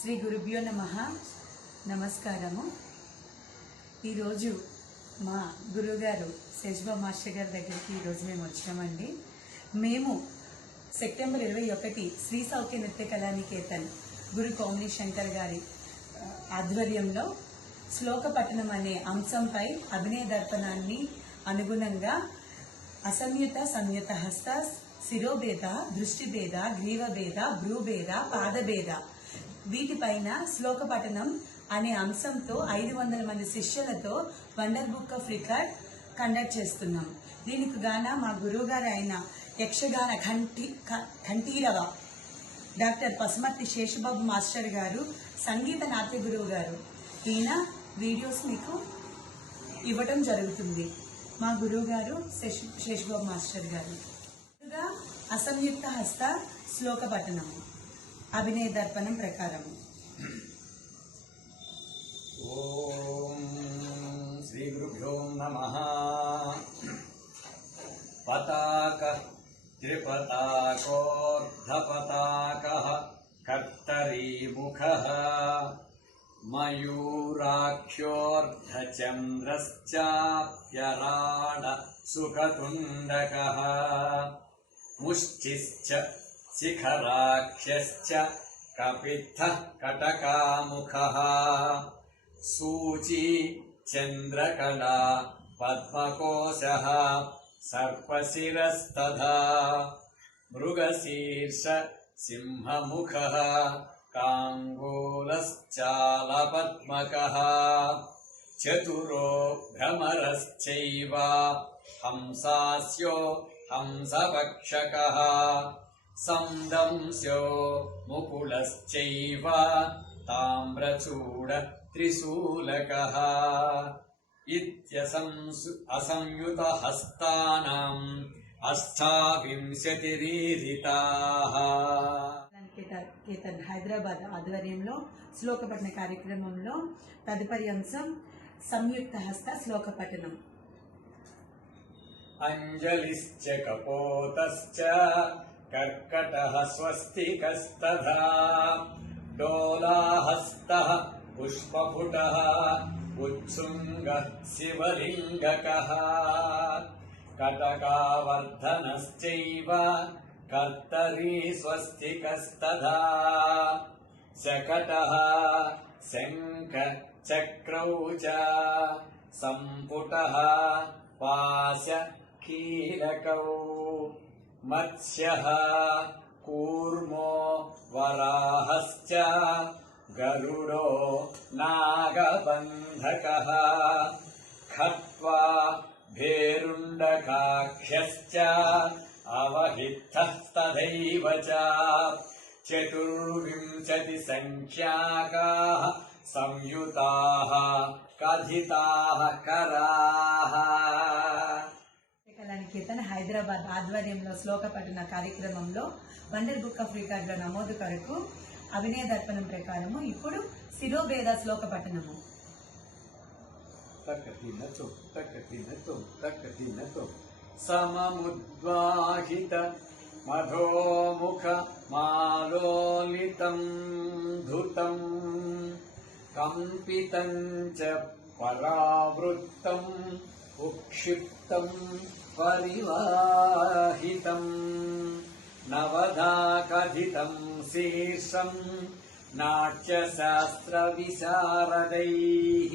శ్రీ గురుభ్యో నమః. నమస్కారము. ఈరోజు మా గురువుగారు శేషబాబు మాస్టర్ గారి దగ్గరికి ఈరోజు మేము వచ్చామండి. మేము సెప్టెంబర్ 21 శ్రీ సౌఖ్య నృత్య కళానికేతన్ గురు కోమలి శంకర్ గారి ఆధ్వర్యంలో శ్లోక పఠనం అనే అంశంపై అభినయ దర్పణాన్ని అనుగుణంగా అసంయుత సంయుత హస్త శిరోభేద దృష్టిభేద గ్రీవభేద భ్రూభేద పాదభేద వీటిపైన శ్లోక పఠనం అనే అంశంతో 500 మంది శిష్యులతో wonder book of record conduct చేస్తున్నాం. దీనికి గాన మా గురువుగారు అయిన యక్షగాన కంఠీరవ డాక్టర్ పసుమర్తి శేషబాబు మాస్టర్ గారు సంగీత నాట్య గురువు గారు ఈయన వీడియోస్ మీకు ఇవ్వటం జరుగుతుంది. మా గురువు గారు శేషబాబు మాస్టర్ గారు అసంయుక్త హస్త శ్లోక పఠనము అభినయ దర్పణం ప్రకారము. ఓం శ్రీ గురుభ్యో నమః. పతాక త్రిపతాకోర్ధపతాకః కర్తరీముఖః మయూరాఖ్యోర్ధచంద్రశ్చాప్యరాడ సుఖతుండకః ముష్టిశ్చ శిఖరాఖ్యశ్చ కపిత్తః కటకాముఖః సూచీ చంద్రకళా పద్మకోశః సర్పశిరస్తథా మృగశీర్ష సింహముఖః కాంగూలశ్చాలపద్మకః చతురో భ్రమరశ్చైవ హంసాస్యో హంసపక్షకః సందంస్యో ముకుళశ్చైవ తామ్రచూడ త్రిశూలకః అసంయుత హస్తానాం అష్టావింశతిరీరితాః. కేతన్ హైదరాబాద్ ఆధ్వర్యంలో శ్లోక పఠన కార్యక్రమంలో తదుపరి అంశం సంయుక్త హస్త శ్లోక పఠనం. అంజలిశ్చ కపోతశ్చ కర్కటః స్వస్తికస్తథా డోలాహస్తః పుష్పపుటః ఉచ్ఛృంగః శివలింగకః కటకావర్ధనశ్చైవ కర్తరీ స్వస్తికస్తథా శకటః శంఖ చక్రౌ చ సంపుటః పాశ కీలకౌ మత్స్యః కూర్మో వరాహశ్చ గరుడో నాగబంధకః ఖట్వా భేరుండకాఖ్యశ్చ అవహిత్తః తథైవ చ చతుర్వింశతి సంఖ్యాకాః సంయుతాః కథితాః కరాః. కళానికేతన్ హైదరాబాద్ ఆధ్వర్యంలో శ్లోక పఠన కార్యక్రమంలో వండర్ బుక్ ఆఫ్ రికార్డుల నమోదు కొరకు అభినయ దర్పణం ప్రకారము ఇప్పుడు శిరోభేద శ్లోక పఠనము. సమముద్వాహిత మధోముఖ మాలోలితం ధృతం కంపితం చ పరావృత్తం ఉక్షిప్తం పరివాహితం నవధా కథితం శీర్షం నాట్యశాస్త్ర విశారదైః.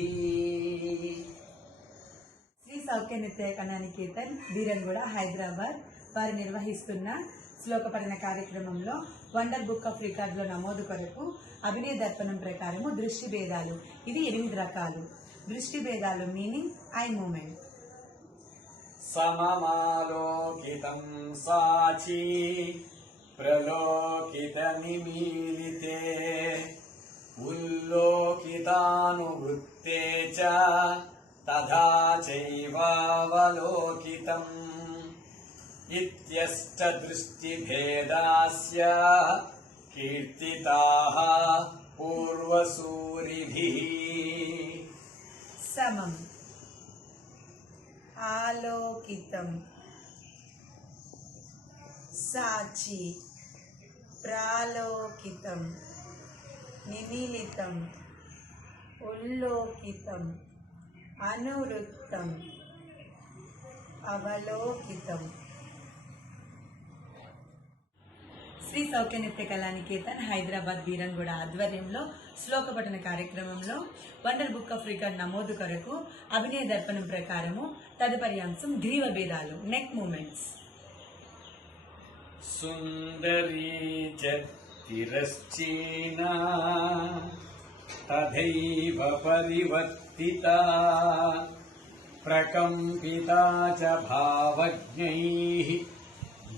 శ్రీ సౌఖ్య నృత్య కళానికేతన్ బీరన్గూడ హైదరాబాద్ వారు నిర్వహిస్తున్న శ్లోక పఠన కార్యక్రమంలో వండర్ బుక్ ఆఫ్ రికార్డులో నమోదు కొరకు అభినయ దర్పణం ప్రకారము దృష్టి భేదాలు ఇవి 8 రకాలు. దృష్టి భేదాలు మీనింగ్ ఐ మూమెంట్. సమమాలోకితం సాచి ప్రలోకిత నిమీలితే ఉల్లోకితానువృత్తే చ తథా చైవావలోకితం ఇత్యష్ట దృష్టిభేదాస్య కీర్తితాః పూర్వసూరిభిః. సమం ఆలోకితం సాచి ప్రాలోకితం నిమీలితం ఉల్లోకితం అనువృత్తం అవలోకితం. శ్రీ సౌఖ్య నృత్య కళానికేతన్ హైదరాబాద్ బీరంగూడ ఆధ్వర్యంలో శ్లోక పఠన కార్యక్రమంలో వండర్ బుక్ ఆఫ్ రికార్డ్ నమోదు కొరకు అభినయ దర్పణం ప్రకారము తదుపరి అంశం గ్రీవ భేదాలు, నెక్ మూమెంట్స్. సుందరీ చ తిరశ్చీనా తథైవ పరివర్తితా ప్రకంపితా చ భావజ్ఞైః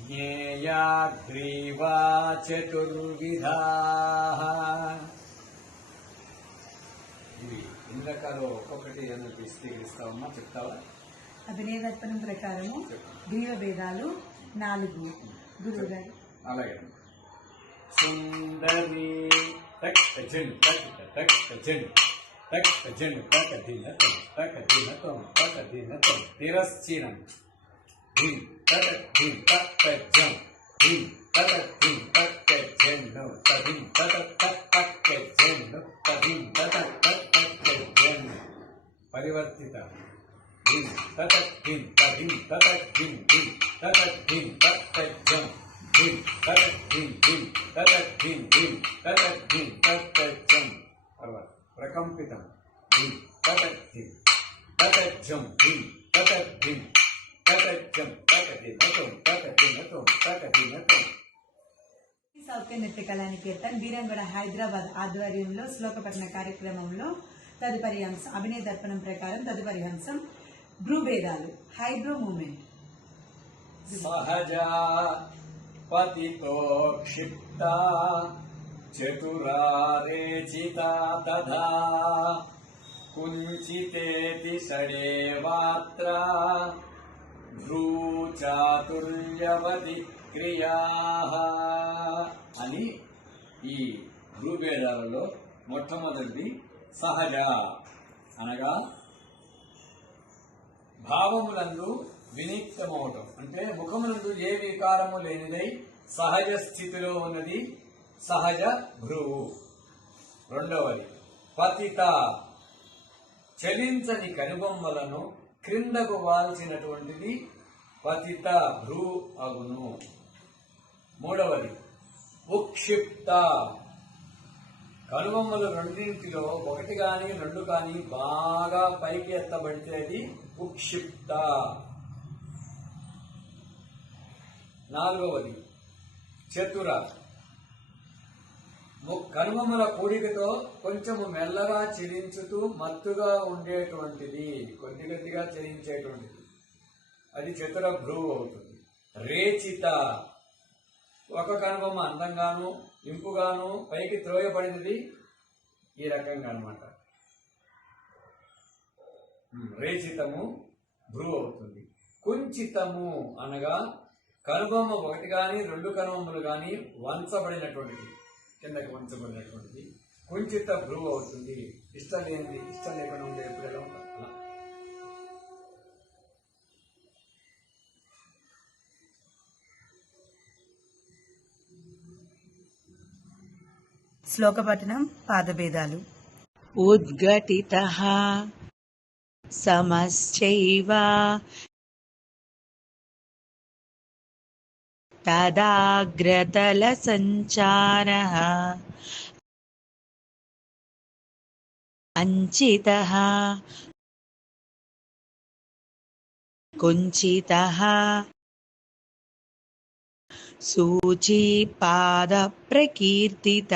జ్ఞేయా గ్రీవా చతుర్విధాః. ఇవి ఎన్ని రకాలు ఒక్కొక్కటి అని విశదీకరిస్తావమ్మా, చెప్తావా? అభినయ దర్పణం ప్రకారము గ్రీవ భేదాలు 4. గురువు గారు అలాగే. సుందరీ తక్ జన్ తక్ తక్ జన్ తక్ జన్ తక్ దిన తక్ దిన తక్ దిన తిరశ్చీనం ధిన్ తక్ ధిన్ తక్ జన్ ధిన్ తక్ ధిన్ తక్ జన్ తదిన్ తక్ తక్ జన్ తదిన్ తక్ తక్ జన్ పరివర్తిత ధిన్ తక్ ధిన్ తదిన్ తక్ ధిన్ ధిన్ తక్ ధిన్ తక్ జన్ ధిన్ తక్ ధిన్ ధిన్ తక్ ధిన్ ధిన్ తక్ ధిన్ తక్ జన్ తర్వాత ప్రకంపితం ధిన్ తక్ ధిన్ తక్ జన్ ధిన్ తక్ ధిన్ తక్ జన్ తక్ ధిన్ తక్ ధిన్ తక్ ధిన్. సౌఖ్య నృత్య కళానికేతన్ బీరంగూడ హైదరాబాద్ ఆధ్వర్యంలో శ్లోక పఠన కార్యక్రమంలో తదుపరి అంశం అభినయ దర్పణం ప్రకారం తదుపరి అంశం బ్రూ భేదాలు, హైబ్రో మూమెంట్. సహజా పతితో క్షిప్తా చతురారేచితా తథా కుంచితేతి షడేవాత్ర భ్రూచాతుర్యవతి క్రియాః అని ఈ భ్రూభేదాలలో మొట్టమొదటిది సహజ అనగా భావములందు వినిక్తమవటం, అంటే ముఖమునందు ఏ వికారము లేనిదై సహజ స్థితిలో ఉన్నది సహజ భ్రువు. రెండవది పతిత, చలించని కనుబొమ్మలను క్రిందకు వాల్చినటువంటిది పతిత భ్రూ అగును. మూడవది ఉక్షిప్త, కనుబొమ్మలు రెండింటిలో ఒకటి గాని రెండు గాని బాగా పైకి ఎత్తబడితే అది ఉక్షిప్త. నాలుగవది చతుర, కనుబొమ్మల కూడికతో కొంచెము మెల్లగా చెలించుతూ మత్తుగా ఉండేటువంటిది, కొద్ది కొద్దిగా చెలించేటువంటిది, అది చతుర భ్రువు అవుతుంది. రేచిత, ఒక కనుబొమ్మ అందంగాను ఇంపుగాను పైకి త్రోయబడినది, ఈ రకంగా అన్నమాట. రేచితము భ్రువు అవుతుంది. కుంచితము అనగా కనుబొమ్మ ఒకటి గాని రెండు కనుబొమ్మలు గాని వంచబడినటువంటిది, కిందకి వంచబడినటువంటిది కుంచిత భ్రువు అవుతుంది. ఇష్టం లేనిది, ఇష్టం లేకుండా ఉండే ఎప్పుడు ఎలా ఉంటుంది అలా. శ్లోక పఠనం పాదభేదాలు. ఉద్ఘటితః సమశ్చైవ తదాగ్రతల సంచారః అంచితః కుంచితః సూచీపాద ప్రకీర్తిత